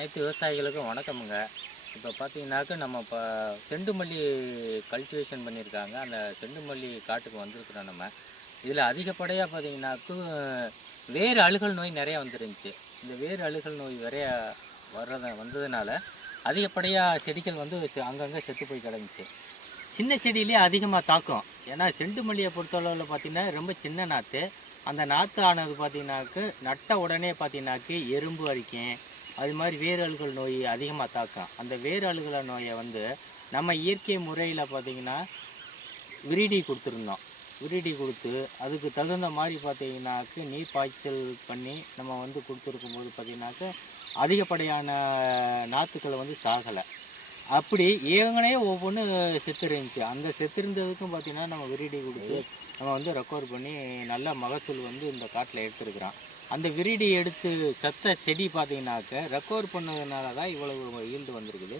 அனைத்து விவசாயிகளுக்கும் வணக்கமுங்க. இப்போ பார்த்தீங்கன்னாக்க நம்ம இப்போ செண்டு மல்லி கல்டிவேஷன் பண்ணியிருக்காங்க. அந்த செண்டு மல்லி காட்டுக்கு வந்திருக்கிறோம் நம்ம. இதில் அதிகப்படியா பார்த்தீங்கன்னாக்கும் வேர் அழுகல் நோய் நிறையா வந்துருந்துச்சு. இந்த வேர் அழுகல் நோய் நிறைய வந்ததுனால அதிகப்படியா செடிகள் வந்து அங்கங்கே செத்து போய் கிடந்துச்சு. சின்ன செடியிலேயே அதிகமாக தாக்கும். ஏன்னா செண்டு மல்லியை பொறுத்தளவில் பார்த்தீங்கன்னா ரொம்ப சின்ன நாற்று. அந்த நாற்று ஆனது பார்த்தீங்கன்னாக்கு நட்ட உடனே பார்த்தீங்கன்னாக்கு எறும்பு அரிக்கும். அது மாதிரி வேர் அழுகல் நோய் அதிகமாக தாக்கும். அந்த வேர் அழுகல் நோயை வந்து நம்ம இயற்கை முறையில் பார்த்தீங்கன்னா விரிடி கொடுத்துருந்தோம். விரிடி கொடுத்து அதுக்கு தகுந்த மாதிரி பார்த்தீங்கன்னாக்கு நீர் பாய்ச்சல் பண்ணி நம்ம வந்து கொடுத்துருக்கும்போது பார்த்தீங்கன்னாக்க அதிகப்படியான நாற்றுக்களை வந்து சாகலை. அப்படி ஏங்கனே ஒவ்வொன்று செத்துருந்துச்சு. அந்த செத்துருந்ததுக்கும் பார்த்தீங்கன்னா நம்ம விரிடி கொடுத்து நம்ம வந்து ரெக்கவர் பண்ணி நல்ல மகசூல் வந்து இந்த காட்டில் எடுத்துருக்குறோம். அந்த விரிடி எடுத்து செத்த செடி பார்த்தீங்கன்னாக்க ரெக்கவர் பண்ணதுனால தான் இவ்வளவு ஈல்டு வந்திருக்குது.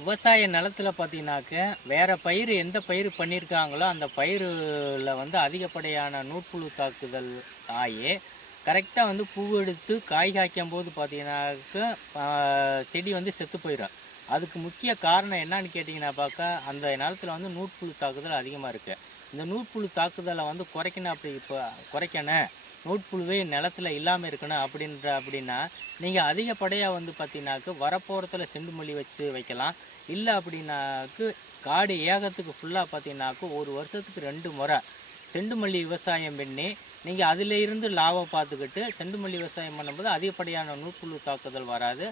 விவசாய நிலத்தில் பார்த்தீங்கன்னாக்க வேறு பயிர் எந்த பயிர் பண்ணியிருக்காங்களோ அந்த பயிரில் வந்து அதிகப்படியான நூற்புழு தாக்குதல் ஆகி கரெக்டாக வந்து பூ எடுத்து காய் காய்க்கும் போது பார்த்தீங்கன்னாக்க செடி வந்து செத்து போயிடும். அதுக்கு முக்கிய காரணம் என்னன்னு கேட்டிங்கன்னா அந்த நிலத்தில் வந்து நூற்புழு தாக்குதல் அதிகமாக இருக்குது. இந்த நூற்புழு தாக்குதலை வந்து குறைக்கணும், நூற்புழுவே நிலத்தில் இல்லாமல் இருக்கணும் அப்படின்னா நீங்கள் அதிகப்படியாக வந்து பார்த்தீங்கன்னாக்க வரப்போகிறத்துல செண்டு மல்லி வச்சு வைக்கலாம். இல்லை அப்படின்னாக்கு காடு ஏகத்துக்கு ஃபுல்லாக பார்த்தீங்கன்னாக்கு ஒரு வருஷத்துக்கு 2 முறை செண்டு மல்லி விவசாயம் பண்ணி நீங்கள் அதில் இருந்து லாபம் பார்த்துக்கிட்டு செண்டு மல்லி விவசாயம் பண்ணும்போது அதிகப்படியான நூற்புழு தாக்குதல் வராது.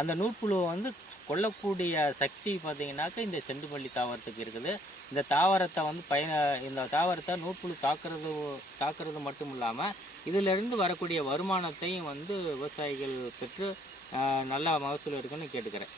அந்த நூற்புழுவை வந்து கொல்லக்கூடிய சக்தி பார்த்தீங்கன்னாக்க இந்த செண்டு மல்லி தாவரத்துக்கு இருக்குது. இந்த தாவரத்தை வந்து இந்த தாவரத்தை நூற்புழு தாக்குறது மட்டும் இல்லாமல் இதிலிருந்து வரக்கூடிய வருமானத்தையும் வந்து விவசாயிகள் பெற்று நல்லா மகசூல் இருக்குன்னு கேட்டுக்கிறேன்.